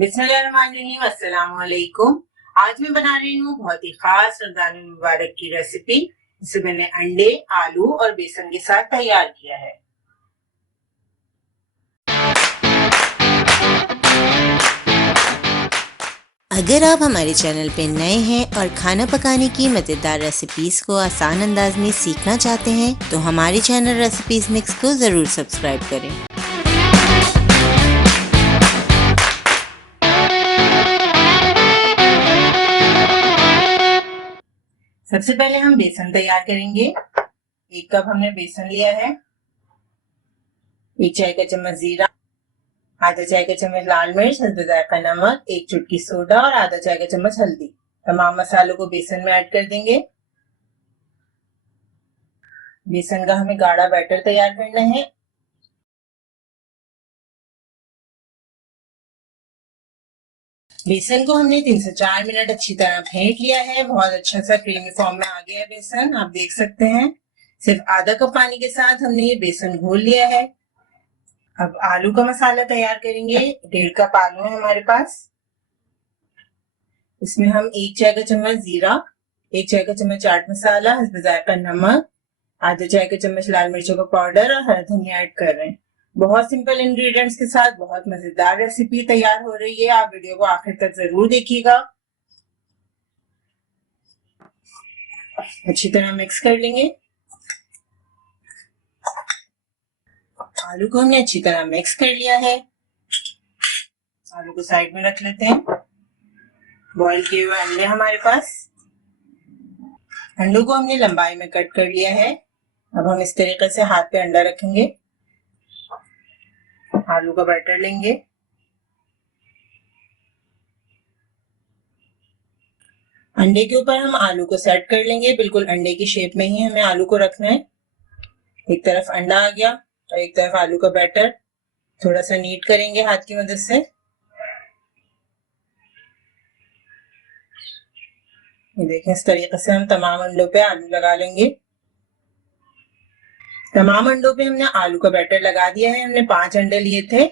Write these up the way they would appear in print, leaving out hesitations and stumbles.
बिस्मिल्लाहिर्रहमानिर्रहीम, अस्सलाम वालेकुम। आज मैं बना रही हूँ बहुत ही खास रमजान मुबारक की रेसिपी। इसे मैंने अंडे, आलू और बेसन के साथ तैयार किया है। अगर आप हमारे चैनल पे नए हैं और खाना पकाने की मज़ेदार रेसिपीज़ को आसान अंदाज में सीखना चाहते हैं तो हमारे चैनल रेसिपीज़ मिक्स को ज़रूर सब्सक्राइब करें। सबसे पहले हम बेसन तैयार करेंगे। 1 कप हमने बेसन लिया है, 1 चाय का चम्मच जीरा, आधा चाय का चम्मच लाल मिर्च, हल्दी जायका नमक, 1 चुटकी सोडा और आधा चाय का चम्मच हल्दी। तमाम मसालों को बेसन में ऐड कर देंगे। बेसन का हमें गाढ़ा बैटर तैयार करना है। बेसन को हमने 3 से 4 मिनट अच्छी तरह फेंट लिया है। बहुत अच्छा सा क्रीमी फॉर्म में आ गया है बेसन, आप देख सकते हैं। सिर्फ आधा कप पानी के साथ हमने ये बेसन घोल लिया है। अब आलू का मसाला तैयार करेंगे। 1.5 कप आलू है हमारे पास। इसमें हम 1 चाय का चम्मच जीरा, 1 चाय का चम्मच चाट मसाला, हल्दी जायका नमक, आधा चाय का चम्मच लाल मिर्चों का पाउडर और हरा धनिया ऐड कर रहे हैं। बहुत सिंपल इंग्रेडिएंट्स के साथ बहुत मजेदार रेसिपी तैयार हो रही है। आप वीडियो को आखिर तक जरूर देखिएगा। अच्छी तरह मिक्स कर लेंगे। आलू को हमने अच्छी तरह मिक्स कर लिया है। आलू को साइड में रख लेते हैं। बॉईल किए हुए अंडे हमारे पास। अंडों को हमने लंबाई में कट कर लिया है। अब हम इस तरीके से हाथ पे अंडा रखेंगे, आलू का बैटर लेंगे, अंडे के ऊपर हम आलू को सेट कर लेंगे। बिल्कुल अंडे की शेप में ही हमें आलू को रखना है। एक तरफ अंडा आ गया और एक तरफ आलू का बैटर। थोड़ा सा नीट करेंगे हाथ की मदद से। ये देखें, इस तरीके से हम तमाम अंडों पे आलू लगा लेंगे। तमाम अंडों पे हमने आलू का बैटर लगा दिया है। हमने 5 अंडे लिए थे,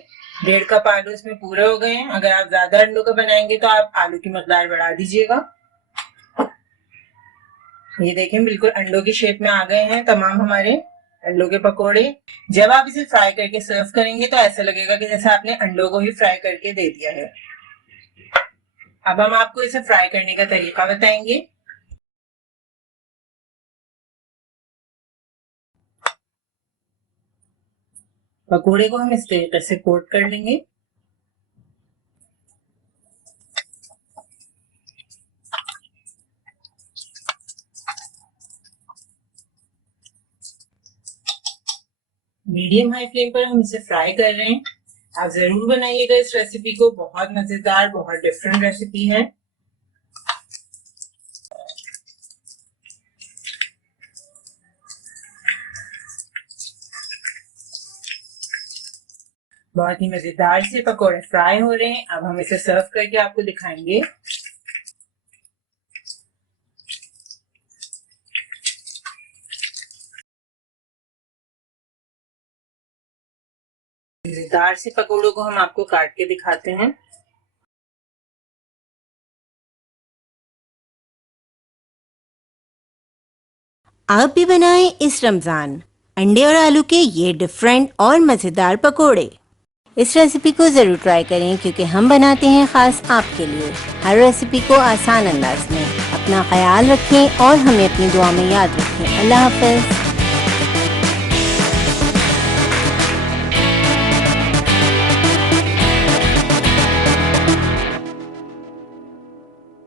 1.5 कप आलू इसमें पूरे हो गए हैं। अगर आप ज्यादा अंडों का बनाएंगे तो आप आलू की मकदार बढ़ा दीजिएगा। ये देखें, बिल्कुल अंडों की शेप में आ गए हैं तमाम हमारे अंडों के पकोड़े। जब आप इसे फ्राई करके सर्व करेंगे तो ऐसा लगेगा कि जैसे आपने अंडों को ही फ्राई करके दे दिया है। अब हम आपको इसे फ्राई करने का तरीका बताएंगे। पकोड़े को हम इस तरीके से कोट कर लेंगे। मीडियम हाई फ्लेम पर हम इसे फ्राई कर रहे हैं। आप जरूर बनाइएगा इस रेसिपी को, बहुत मजेदार, बहुत डिफरेंट रेसिपी है। बहुत ही मजेदार से पकोड़े फ्राई हो रहे हैं। अब हम इसे सर्व करके आपको दिखाएंगे। मजेदार से पकोड़ों को हम आपको काट के दिखाते हैं। आप भी बनाएं इस रमज़ान अंडे और आलू के ये डिफरेंट और मज़ेदार पकोड़े। इस रेसिपी को ज़रूर ट्राई करें क्योंकि हम बनाते हैं ख़ास आपके लिए हर रेसिपी को आसान अंदाज में। अपना ख्याल रखें और हमें अपनी दुआ में याद रखें। अल्लाह हाफ़िज़।